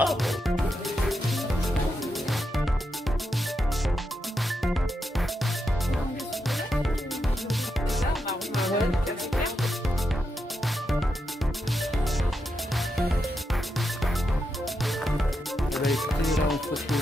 Écoutez, là on se retrouve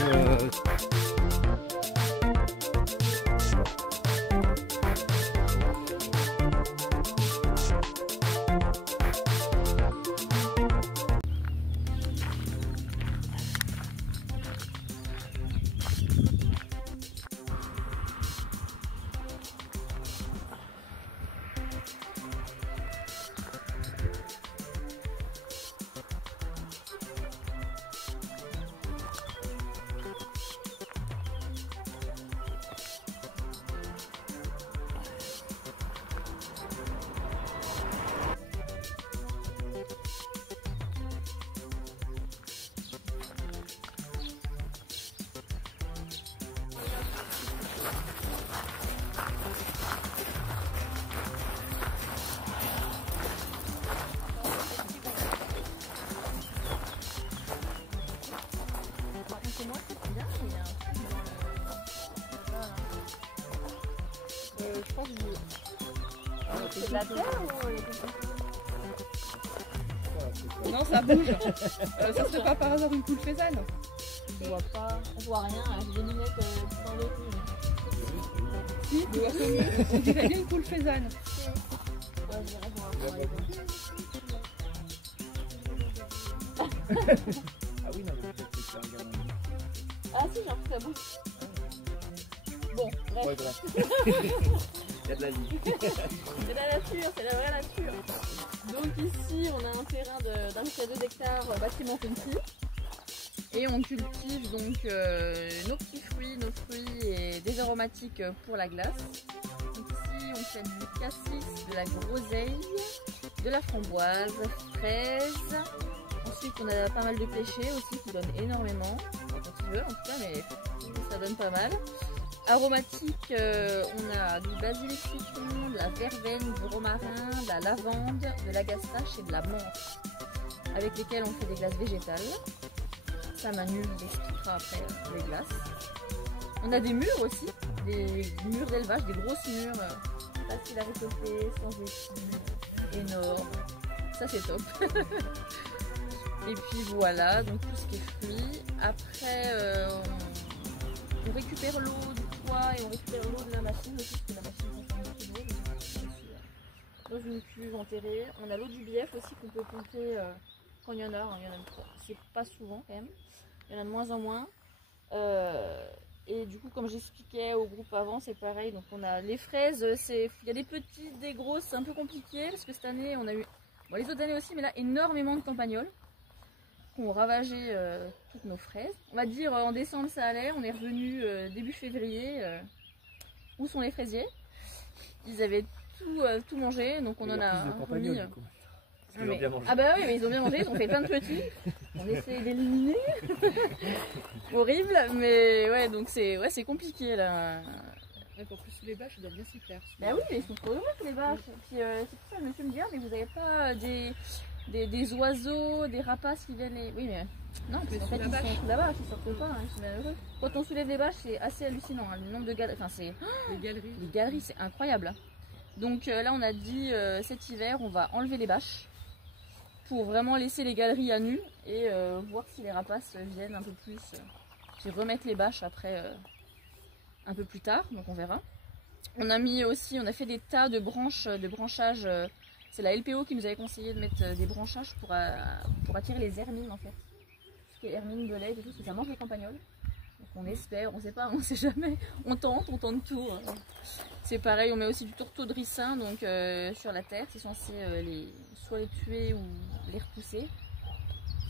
je pense que c'est de la terre ou... Non, ça bouge. Ça serait pas par hasard une poule faisane? On voit pas, on voit rien, j'ai des lunettes dans le cou. Si, tu vois comme on dirait bien une poule faisane. Ouais, je dirais voir. Ah oui, non, mais peut-être que c'est un gamin. Ah si, j'ai l'impression que ça bouge. Bon, bref. Ouais, bref. Il y a de la vie. C'est la nature, c'est la vraie nature. Donc ici, on a un terrain d'1,2 hectares bâtiment country. Et on cultive donc nos petits fruits, nos fruits et des aromatiques pour la glace. Donc ici, on fait du cassis, de la groseille, de la framboise, fraises. Ensuite, on a pas mal de pêchés aussi qui donnent énormément. Enfin, quand ils veulent en tout cas, mais ça donne pas mal. Aromatique, on a du basilic citron, de la verveine, du romarin, de la lavande, de l'agastache et de la menthe, avec lesquels on fait des glaces végétales. Ça Manu vous expliquera après les glaces. On a des mûres aussi, des mûres d'élevage, des grosses mûres, faciles à récolter, sans épines, énormes. Ça c'est top. Et puis voilà, donc tout ce qui est fruits. Après, on récupère l'eau du toit et on récupère l'eau de la machine aussi, parce que la machine consomme beaucoup d'eau. Dans une cuve enterrée. On a l'eau du bief aussi qu'on peut pomper quand il y en a. Il y en a c'est pas souvent quand même. Il y en a de moins en moins. Et du coup, comme j'expliquais au groupe avant, c'est pareil. Donc on a les fraises, il y a des petites, des grosses, c'est un peu compliqué parce que cette année on a eu, bon, les autres années aussi, mais là énormément de campagnols qui ont ravagé toutes nos fraises. On va dire en décembre ça allait, on est revenu début février. Où sont les fraisiers? Ils avaient tout mangé, donc on en a remis. Ah bah oui, mais ils ont bien mangé, ils ont fait plein de petits. On essaie d'éliminer. Horrible, mais ouais, donc c'est compliqué là. Ouais, pour plus les bâches, ça doit bien s'y faire. Bah oui, mais ils sont trop heureux les bâches. Puis c'est pour ça, le monsieur me dit, ah, mais vous n'avez pas des oiseaux, des rapaces qui viennent les... Oui, mais non, parce qu'en fait, ils sont sous la bâche, ils sortent pas, hein, ils sont bien heureux. Quand on soulève les bâches, c'est assez hallucinant, hein, le nombre de galeries. Enfin, c'est... Les galeries, c'est incroyable. Donc là, on a dit, cet hiver, on va enlever les bâches pour vraiment laisser les galeries à nu et voir si les rapaces viennent un peu plus. Puis remettre les bâches après un peu plus tard, donc on verra. On a mis aussi, on a fait des tas de branches, de branchages. C'est la LPO qui nous avait conseillé de mettre des branchages pour attirer les hermines en fait. Tout ce qui est hermine, belette et tout, parce que ça mange les campagnols. Donc on espère, on sait pas, on sait jamais. On tente tout. C'est pareil, on met aussi du tourteau de ricin donc sur la terre, c'est censé soit les tuer ou les repousser.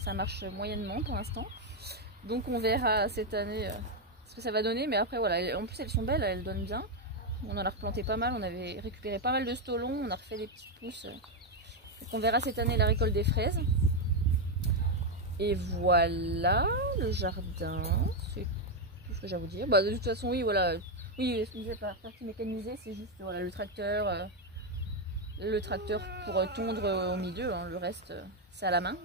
Ça marche moyennement pour l'instant. Donc on verra cette année ce que ça va donner, mais après voilà, en plus elles sont belles, elles donnent bien. On en a replanté pas mal, on avait récupéré pas mal de stolons, on a refait des petites pousses. Donc on verra cette année la récolte des fraises. Et voilà, le jardin, c'est tout ce que j'ai à vous dire. Bah, de toute façon, oui, voilà. Oui, ce que je disais par partie mécanisée, c'est juste voilà, le tracteur pour tondre au milieu. Hein. Le reste, c'est à la main.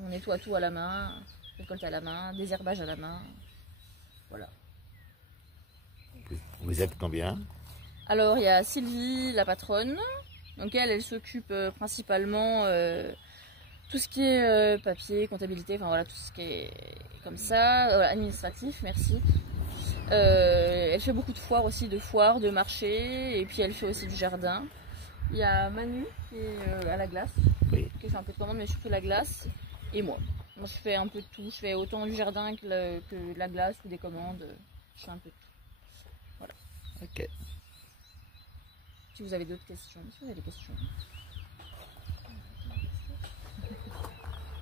On nettoie tout à la main. récolte à la main, désherbage à la main. Voilà. Vous êtes combien? Alors il y a Sylvie, la patronne. Donc elle s'occupe principalement tout ce qui est papier, comptabilité, enfin voilà, tout ce qui est comme ça, administratif, merci. Elle fait beaucoup de foires aussi, de marchés, et puis elle fait aussi du jardin. Il y a Manu qui est à la glace, Oui. qui fait un peu de commande, mais surtout la glace, et moi. Moi je fais un peu de tout, je fais autant du jardin que de la glace ou des commandes, je fais un peu de tout. Voilà. Ok. Si vous avez d'autres questions, si vous avez des questions.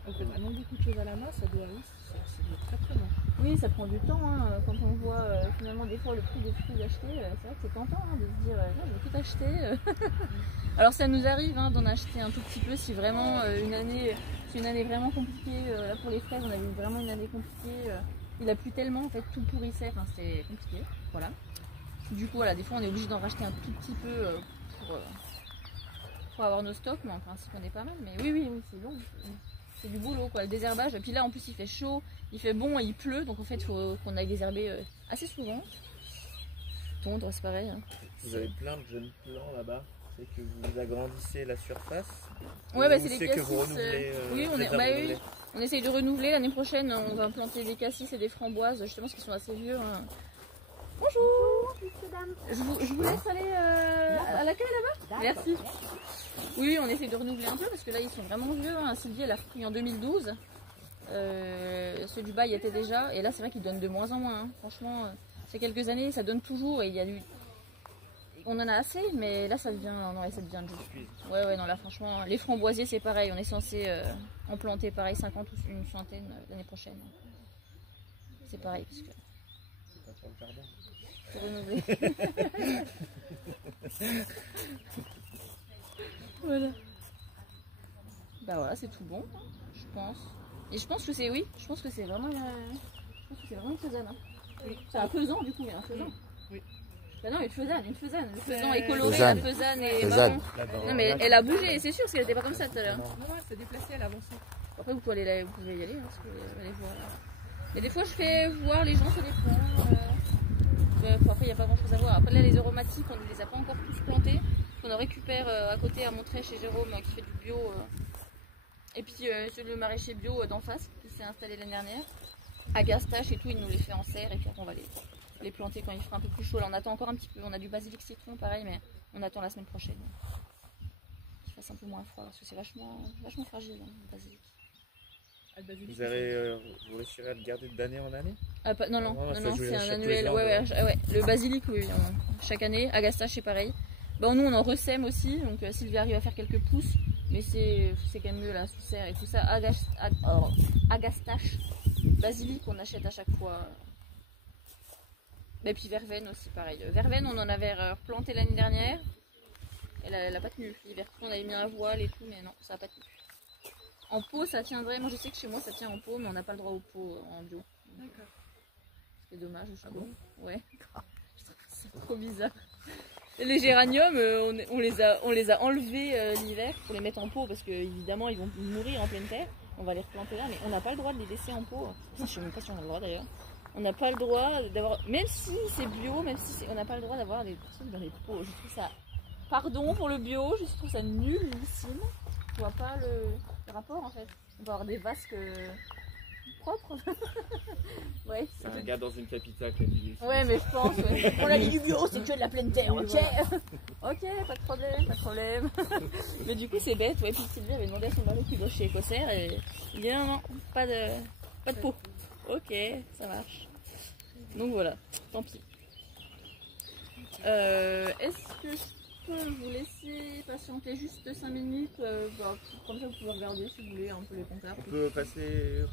On fait vraiment beaucoup de choses à la main, ça doit aller, c'est très très bon. Oui, ça prend du temps, hein. Quand on voit finalement des fois le prix des fruits achetés, c'est vrai que c'est tentant hein, de se dire non, je vais tout acheter. Alors ça nous arrive hein, d'en acheter un tout petit peu si vraiment une année vraiment compliquée. Là pour les fraises, on a eu vraiment une année compliquée. Il a plu tellement, en fait tout pourrissait, enfin c'était compliqué. Voilà. Du coup, voilà, des fois on est obligé d'en racheter un tout petit peu pour avoir nos stocks, mais en principe on est pas mal. Mais oui, c'est long. C'est du boulot quoi, le désherbage. Et puis là en plus il fait chaud, il fait bon et il pleut, donc en fait il faut qu'on aille désherber assez souvent. Tondre, c'est pareil. Hein. Vous avez plein de jeunes plants là-bas. C'est que vous agrandissez la surface. Ouais, bah, c'est Ou des que cassis. vous renouvelez. Oui, vous êtes à oui, renouveler. on essaye de renouveler. L'année prochaine, on va planter des cassis et des framboises, justement parce qu'ils sont assez vieux. Hein. Bonjour, je vous laisse aller à l'accueil là-bas. Merci. Oui, on essaie de renouveler un peu parce que là ils sont vraiment vieux. Hein. Sylvie elle a repris en 2012. Ceux du bail étaient déjà. Et là c'est vrai qu'ils donnent de moins en moins. Hein. Franchement, c'est quelques années, ça donne toujours. Et il y a du... On en a assez, mais là ça devient. Non, ouais, ça devient dur. Ouais, non, là franchement, les framboisiers c'est pareil. On est censé en planter pareil 50 ou une centaine l'année prochaine. C'est pareil parce que. C'est pas pour le jardin. Pour renouveler. Voilà. Bah voilà, c'est tout bon, hein, je pense. Et je pense que c'est je pense que c'est vraiment une faisane. Hein. Oui. C'est un faisan du coup, il y a un faisan. Oui. Bah non, une faisane. Le faisan est coloré, Faisane. la faisane est Faisane. marron. Non mais elle a bougé, c'est sûr, parce qu'elle était pas comme ça tout à l'heure. Non, elle s'est déplacée, elle a avancé. Après vous pouvez y aller, hein, parce que allez voir. Mais des fois je fais voir les gens sur des plans. Après il n'y a pas grand chose à voir. Après là les aromatiques on ne les a pas encore tous plantés. On en récupère à côté à Montreuil chez Jérôme qui fait du bio. Et puis le maraîcher bio d'en face qui s'est installé l'année dernière. À Gastache et tout, il nous les fait en serre et puis après on va les planter quand il fera un peu plus chaud. Là on attend encore un petit peu, on a du basilic citron pareil mais on attend la semaine prochaine. Qu'il fasse un peu moins froid parce que c'est vachement fragile hein, le basilic. Vous réussirez à le garder d'année en année? Non, c'est un chaque annuel. les ans, Ouais. Le basilic, oui, chaque année. À Gastache, c'est pareil. Bon, nous, on en ressème aussi, donc Sylvie arrive à faire quelques pousses, mais c'est quand même mieux là, sous serre et tout ça. À Gastache, basilic, on achète à chaque fois. Et puis verveine aussi, pareil. Verveine, on en avait replanté l'année dernière. Elle a pas tenu l'hiver. On avait mis un voile et tout, mais non, ça n'a pas tenu. En pot, ça tiendrait. Moi, je sais que chez moi, ça tient en pot, mais on n'a pas le droit au pot en bio. D'accord. C'est dommage, je trouve. Ouais. Je trouve ça trop bizarre. Et les géraniums, on les a enlevés l'hiver pour les mettre en pot parce qu'évidemment, ils vont mourir en pleine terre. On va les replanter là, mais on n'a pas le droit de les laisser en pot. Je ne sais même pas si on a le droit d'ailleurs. On n'a pas le droit d'avoir, même si c'est bio, on n'a pas le droit d'avoir des trucs dans les pots. Je trouve ça, pardon pour le bio, je trouve ça nullissime. Je vois pas le rapport en fait. On peut avoir des vasques propres. Ouais. C'est un gars dans une capitale qui a dit ça. Ouais, mais je pense. Ouais. On a dit du bio, c'est que de la pleine terre, ok. Ok, pas de problème. Mais du coup, c'est bête. Ouais, puis Sylvie avait demandé à son mari qui bosse chez Écossaire et il dit non, pas de pot. Ok, ça marche. Donc voilà, tant pis. Est-ce que je peux vous laisser patienter juste 5 minutes comme ça vous pouvez regarder si vous voulez un peu les compteurs. On peut passer.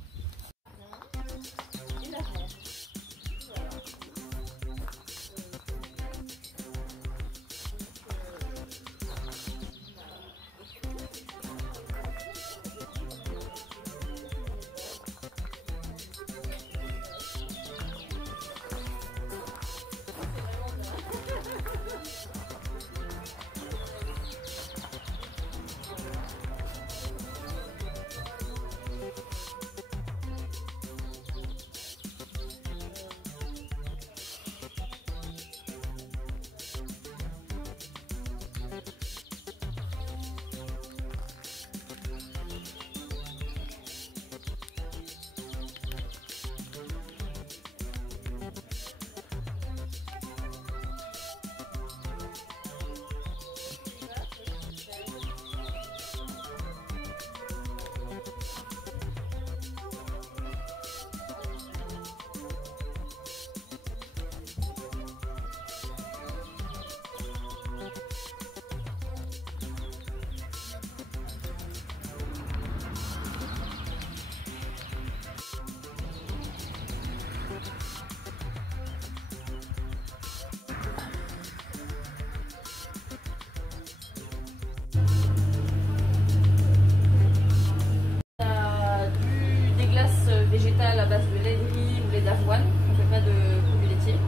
à base de lait de riz ou lait d'avoine, on ne fait pas de produits laitiers,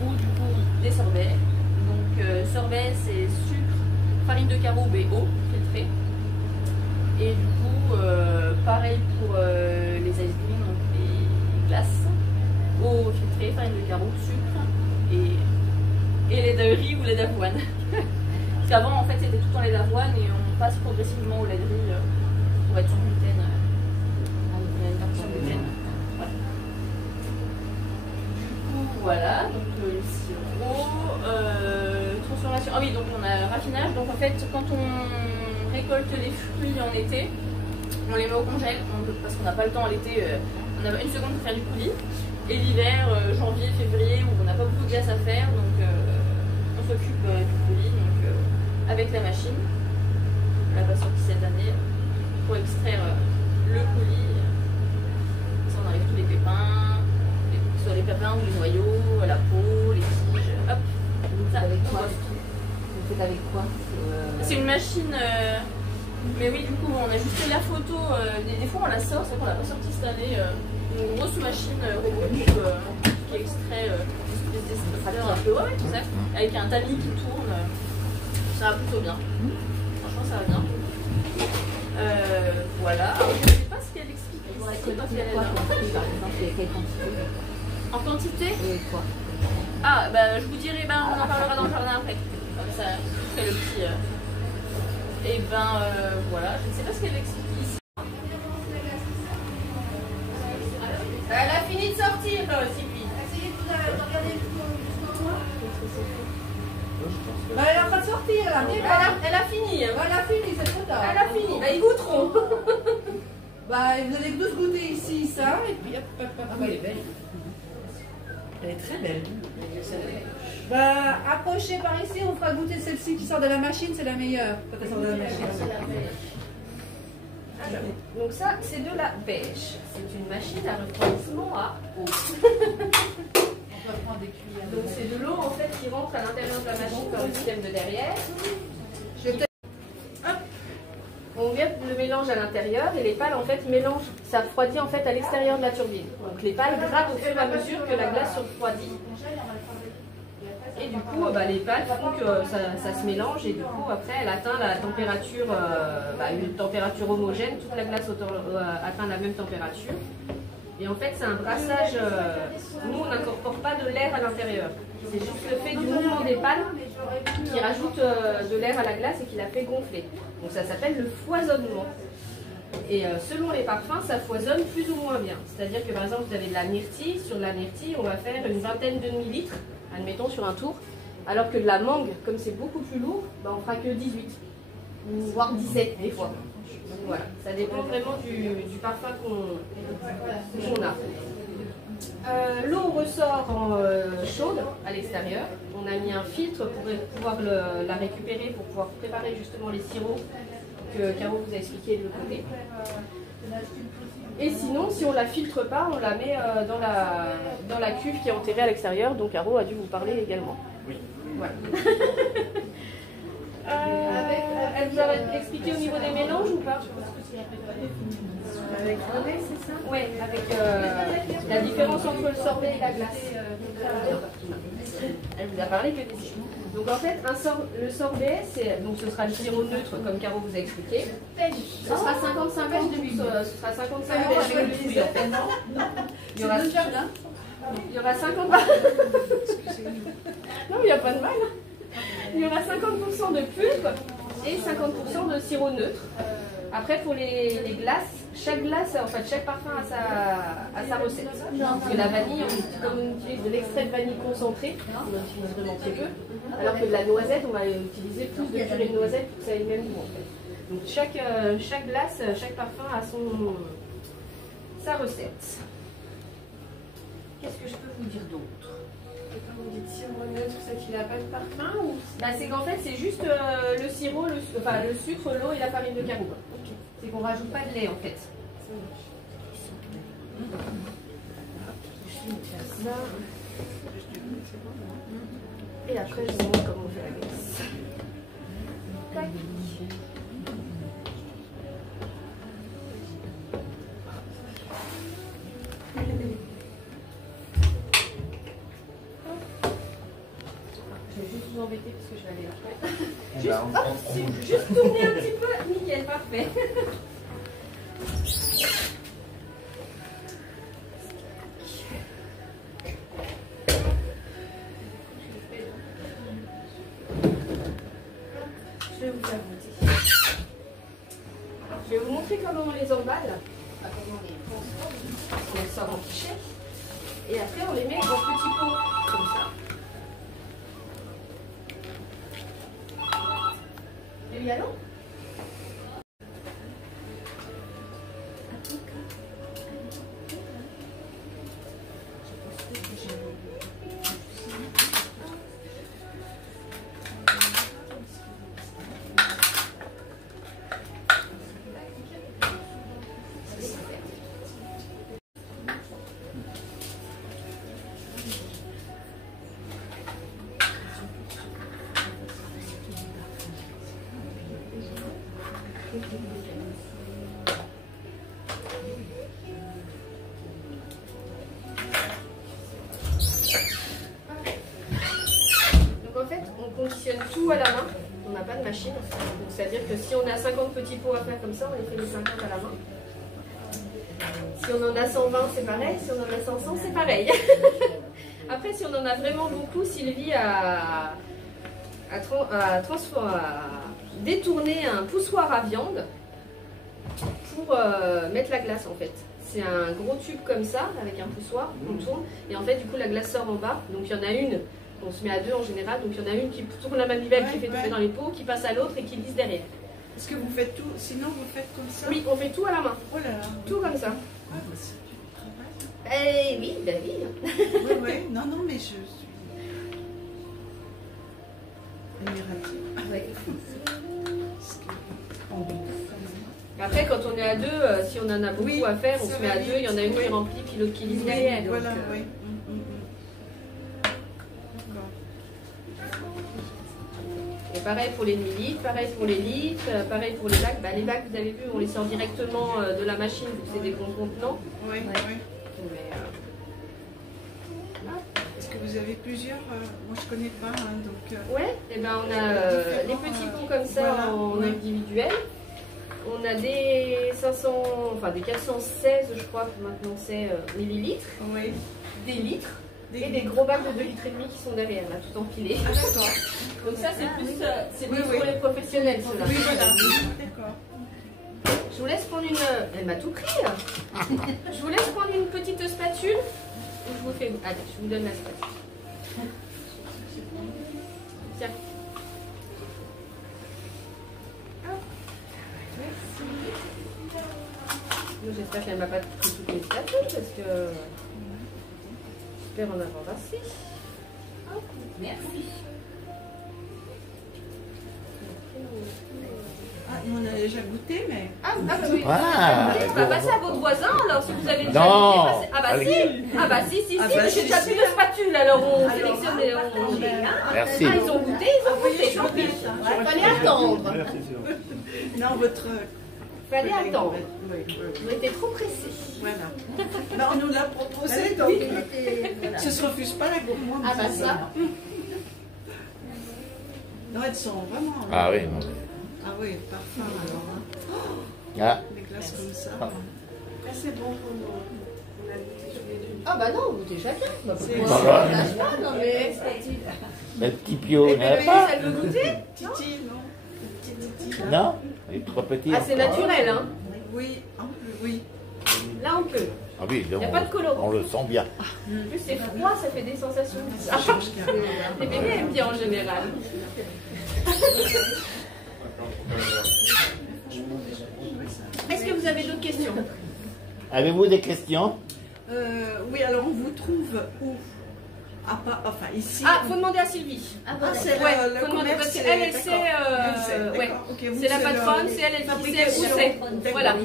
ou du coup des sorbets. Donc sorbet c'est sucre, farine de carreau eau filtrée. Et du coup pareil pour les ice cream, donc les glaces, eau filtrée, farine de carreau, sucre et lait de riz ou lait d'avoine. Parce qu'avant en fait c'était tout en lait d'avoine et on passe progressivement au lait de riz pour être sans gluten. Voilà, donc le sirop, transformation. Ah oui, donc on a raffinage. Donc en fait, quand on récolte les fruits en été, on les met au congèle parce qu'on n'a pas le temps l'été. On a une seconde pour faire du coulis. Et l'hiver, janvier, février, où on n'a pas beaucoup de glace à faire, donc on s'occupe du coulis avec la machine. On l'a pas sorti cette année pour extraire le coulis. Ça, on enlève tous les pépins. Soit les pépins ou les noyaux, la peau, les tiges, hop. Ça, avec on quoi? bosse tout. Vous faites avec quoi? C'est une machine, mais oui, du coup, on a juste fait la photo. Des fois, on la sort, c'est vrai qu'on l'a pas sorti cette année. Une grosse machine robotique qui extrait des extracteurs un peu, ouais, tout ça, avec un tamis qui tourne. Ça va plutôt bien. Franchement, ça va bien. Voilà. Alors, je ne sais pas ce qu'elle explique. Par exemple, quelle quantité? En quantité? Et quoi? Ah, bah je vous dirai, ben, on en parlera dans le jardin après. Comme ça, je ferai le petit. Et ben voilà, je ne sais pas ce qu'elle explique ici. Elle a fini de sortir, Sylvie. Essayez de regarder jusqu'au moi. Bah, elle est en train de sortir là. Elle a fini. Hein. Elle a fini, c'est trop tard. Elle a fini. Bah, ils goûteront. Bah, vous allez tous goûter ici ça, et puis hop, hop, hop. Ah oui, elle est belle. Elle est très belle. Bah, approchez par ici, on fera goûter celle-ci qui sort de la machine, c'est la meilleure. Quand elle sort de la machine. Alors, donc ça, c'est de la pêche. C'est une machine à refroidissement à eau. On peut prendre des cuillères. Donc c'est de l'eau en fait qui rentre à l'intérieur de la machine par le système de derrière. On vient le mélange à l'intérieur et les pales en fait mélangent, ça refroidit en fait à l'extérieur de la turbine. Donc les pales grattent au fur et à mesure que la glace se refroidit. Et du coup les pales font que ça se mélange et du coup après elle atteint la température, une température homogène, toute la glace atteint la même température. Et en fait c'est un brassage, nous on n'incorpore pas de l'air à l'intérieur. C'est juste le fait du mouvement des pales qui rajoute de l'air à la glace et qui la fait gonfler. Donc ça s'appelle le foisonnement. Et selon les parfums, ça foisonne plus ou moins bien. C'est-à-dire que par exemple, vous avez de la myrtille. Sur la myrtille, on va faire une vingtaine de millilitres, admettons sur un tour. Alors que de la mangue, comme c'est beaucoup plus lourd, on fera que 18, voire 17 des fois. Donc voilà, ça dépend vraiment du parfum qu'on a. L'eau ressort en chaude à l'extérieur. On a mis un filtre pour pouvoir la récupérer, pour pouvoir préparer justement les sirops que Caro vous a expliqué de l'autre côté. Et sinon, si on la filtre pas, on la met dans la cuve qui est enterrée à l'extérieur, dont Caro a dû vous parler également. Oui. Voilà. Elle vous a expliqué au niveau des mélanges ou pas? Avec le lait, c'est ça? Oui, avec la différence entre le sorbet et la glace. Elle vous a parlé que des chiffres. Donc en fait, le sorbet, donc ce sera le sirop neutre comme Caro vous a expliqué. Ce sera 55 pêches de fruits. Ce sera 55 pêches de fruits en fait. Il y aura il y aura 50. Non, il n'y a pas de mal. Il y aura 50% de pulpe et 50% de sirop neutre. Après, pour les glaces, chaque parfum a sa recette. Parce que la vanille, comme on utilise de l'extrait de vanille concentré, on en utilise vraiment très peu. Alors que de la noisette, on va utiliser plus de purée de noisette pour que ça ait le même goût en fait. Donc chaque glace, chaque parfum a sa recette. Qu'est-ce que je peux vous dire d'autre? Quand vous dites sirop neutre, c'est qu'il n'a pas de parfum ou... C'est qu'en fait, c'est juste le sirop, le sucre, l'eau et la farine de caroube. Ok. C'est qu'on rajoute pas de lait en fait. Ça. Et après, je vous montre comment on fait la glace. Tac. m'arrêter parce que je vais aller là. Eh Juste, ben, hop, juste tourner un petit peu. Nickel, parfait. Je vais vous faire goûter. Je vais vous montrer comment on les emballe. Enfin, comment on les transforme. On les sort en pichet. Et après, on les met en petits pots, comme ça. Et oui, allons. Donc en fait, on conditionne tout à la main. On n'a pas de machine. Donc c'est-à-dire que si on a 50 petits pots à faire comme ça, on les fait les 50 à la main. Si on en a 120, c'est pareil. Si on en a 500, c'est pareil. Après, si on en a vraiment beaucoup, Sylvie a détourné un poussoir à viande pour mettre la glace en fait. C'est un gros tube comme ça, avec un poussoir, on tourne, et en fait du coup la glace sort en bas. Donc il y en a une, on se met à deux en général, donc il y en a une qui tourne la manivelle, qui fait tomber dans les pots, qui passe à l'autre et qui lisse derrière. Est-ce que vous faites tout? Sinon vous faites comme ça? Oui, on fait tout à la main. Oh là là. Tout comme ça. Ah, bah, c'est du travail. Eh oui, ben oui. Oui, oui. Non, non, mais je suis admirative. Ouais. Parce que on bouffe. Après, quand on est à deux, si on en a beaucoup Oui, à faire, on ça se met va à vite, deux, il y en a une qui oui. remplit, puis l'autre qui lisse Oui, derrière. donc, voilà, oui. D'accord. Et pareil pour les demi-litres, pareil pour les litres, pareil pour les bacs. Bah, les bacs, vous avez vu, on les sort directement de la machine, vu que c'est des gros contenants. Oui, Ouais. oui. Mais, Est-ce que vous avez plusieurs? Moi, je connais pas, hein, donc... ouais, et ben on a les petits pots comme ça voilà, en oui. individuel. On a des 500, enfin des 416, je crois que maintenant c'est millilitres, Oui. des litres et des gros bacs de 2,5 litres qui sont derrière, là, tout empilés. Ah, d'accord. Donc ça, c'est plus, c'est Oui, plus oui. pour les professionnels, ceux-là. Oui, voilà. D'accord. Je vous laisse prendre une... Elle m'a tout pris. Je vous laisse prendre une petite spatule. Ou je vous fais... Allez, je vous donne la spatule. Tiens. Hop. Merci. J'espère qu'elle ne m'a pas pris toutes les spatules parce que... J'espère en avoir assez. Hop. Merci. Ah, on a déjà goûté, mais... Ah bah oui. Ah, On va passer à votre voisin alors si vous avez déjà Non. goûté, passez- Ah bah Allez. si. Ah bah si, Ah mais bah j'ai si, déjà si. plus de spatule alors on Alors, sélectionne les... Merci. Ah ils ont goûté, tant pis. Fallait attendre. Merci, Sylvie. Non, votre... Fallait collègue, attendre. oui, oui. On était trop pressés. Voilà. Bah, on nous l'a proposé, donc ça se refuse pas la gourmande. Ah bah ça. Non, elles sont vraiment... Ah oui, non. Ah oui, parfum alors. Hein. Ah, Des glaces comme ça. Ah. Ah, c'est bon pour nous. On a goûté tous les deux. Ah bah non, vous déjà bien. Bah, C'est- pourquoi Bah, on lâche pas, non mais... le petit Pio, Eh n'en a ben, pas? elle veut goûter. Titi, non? Petit titi. Non? Il est trop petit. Ah c'est encore. naturel hein. Oui, en plus, oui. Là on peut. Ah oui, là, Y a pas de colorant. on le sent bien. En plus c'est froid, ça fait des sensations Ça bizarres. change carrément. Les bébés aiment bien en général. Est-ce que vous avez d'autres questions? Avez-vous des questions? Oui, alors on vous trouve où? Enfin, ici. Ah, faut demander à Sylvie. C'est Ouais, le faut demander commerce. parce qu'elle, elle sait, D'accord. ouais. Ok, vous, C'est la le- patronne, c'est elle qui sait où fabrication. c'est. D'accord. Voilà. Bon,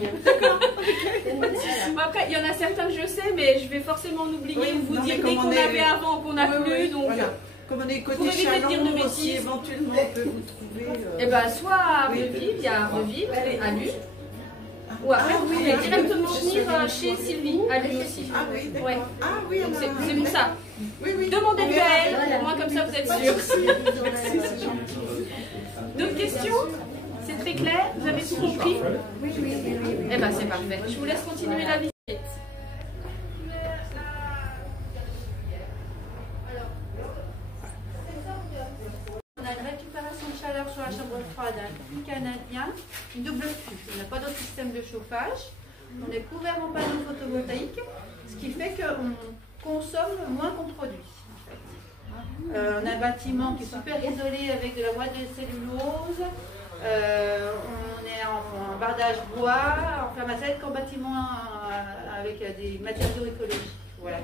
après, il y en a certains que je sais, mais je vais forcément en oublier Oui, ou vous non, dire mais dès comme qu'on on est- avait avant qu'on n'a Oui, plus. oui, Donc, voilà. Comme on est pour côté éviter de dire de Chalon, bêtises. si éventuellement on peut vous trouver. et ben, soit à Oui. Reville, il y a Reville, à Luz. Ou après, vous pouvez directement venir chez Sylvie, à lui aussi. Ah oui, d'accord. Ouais. Ah oui, Donc c'est pour ça. Oui, oui. Demandez-lui à elle, au moins comme ça vous êtes sûr. Merci, c'est gentil. D'autres questions? C'est très clair? Vous avez tout compris? Oui, oui, oui, oui. Eh ben c'est parfait. Je vous laisse continuer la visite. On a une récupération de chaleur sur la chambre froide, un puits canadien, une double cuve. On n'a pas d'autre système de chauffage. On est couvert en panneaux photovoltaïques, ce qui fait qu'on consomme moins qu'on produit. En fait. On a un bâtiment qui est super isolé avec de la boîte de cellulose. On est en bardage bois, en fermacette, qu'en bâtiment avec des matériaux écologiques. Voilà.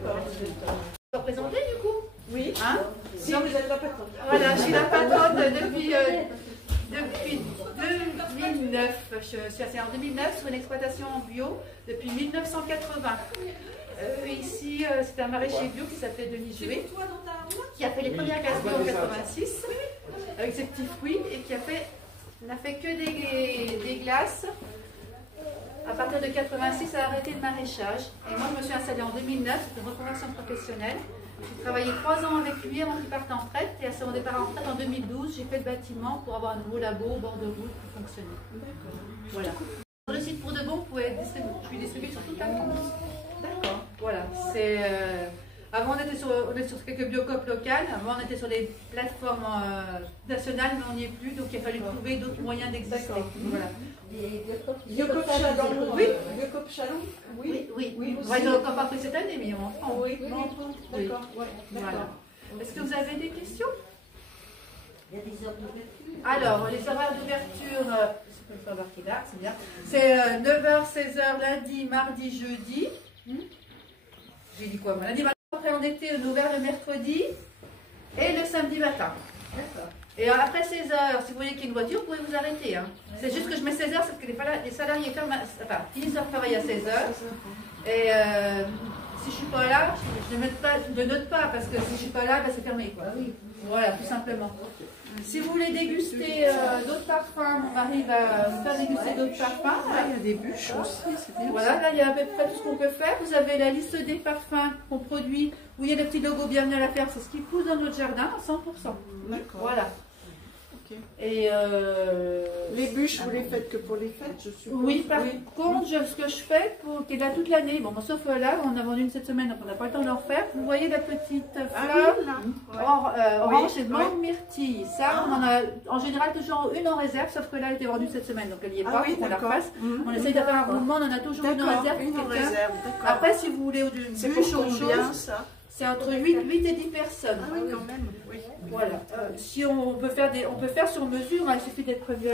Vous représentez du coup? Oui. Hein? Si vous êtes la patronne. Voilà, je suis la patronne depuis 2009. Je suis assise en 2009 sur une exploitation en bio depuis 1980. Ici, c'est un maraîcher bio qui s'appelle Denis Juet, qui a fait les premières glaces bio en 86 avec ses petits fruits et qui n'a fait que des glaces. À partir de 86, a arrêté le maraîchage. Et moi, je me suis installée en 2009, c'était une reconversion professionnelle. J'ai travaillé 3 ans avec lui avant qu'il parte en retraite. Et à son départ en retraite, en 2012, j'ai fait le bâtiment pour avoir un nouveau labo au bord de route qui fonctionnait. Voilà. Sur le site Pour de Bon, vous pouvez je suis distribuée sur toute la France. D'accord. Voilà. Avant, on est sur quelques biocopes locales. Avant, on était sur des plateformes nationales, mais on n'y est plus. Donc, il a fallu trouver d'autres moyens d'exister. Voilà. Biocop Chalon. Oui. Biocop Chalon. Oui, oui. Oui, Ouais, ils n'ont encore pas pris cette année, mais en France. Oui, d'accord. Voilà. Est-ce que vous avez des questions? Il y a des heures d'ouverture. Alors, les horaires d'ouverture, je peux savoir qui est là, c'est bien. C'est 9h, 16h, lundi, mardi, jeudi. J'ai dit quoi moi? Lundi matin, après en été, on est ouvert le mercredi et le samedi matin. D'accord. Et après 16h, si vous voyez qu'il y a une voiture, vous pouvez vous arrêter. Hein. C'est juste que je mets 16h, parce que les salariés finissent leur travail à 16h. Et si je ne suis pas là, je ne note pas, parce que si je ne suis pas là, ben, c'est fermé. Quoi. Voilà, tout simplement. Si vous voulez déguster d'autres parfums, mon mari va vous faire déguster d'autres parfums. Il y a des bûches aussi. Voilà, là il y a à peu près tout ce qu'on peut faire. Vous avez la liste des parfums qu'on produit, où il y a le petit logo Bienvenue à la ferme, c'est ce qui pousse dans notre jardin à 100%. D'accord. Voilà. Ok. Et les bûches, vous les faites que pour les fêtes, je suppose? oui, par contre, ce que je fais, qui est là toute l'année, bon, sauf là, on a vendu une cette semaine, donc on n'a pas le temps de le refaire. Vous voyez la petite fleur orange et blanc myrtille. Ça, on en a en général toujours une en réserve, sauf que là, elle était vendue cette semaine, donc elle n'y est pas, faut qu'on la refasse. On essaye d'avoir un mouvement, on en a toujours une en réserve. Une en réserve, d'accord. Après, si vous voulez une bûche ou autre chose, c'est entre 8 et 10 personnes. Ah oui, quand même, oui. Voilà. Si on peut faire sur mesure, il suffit d'être prévu.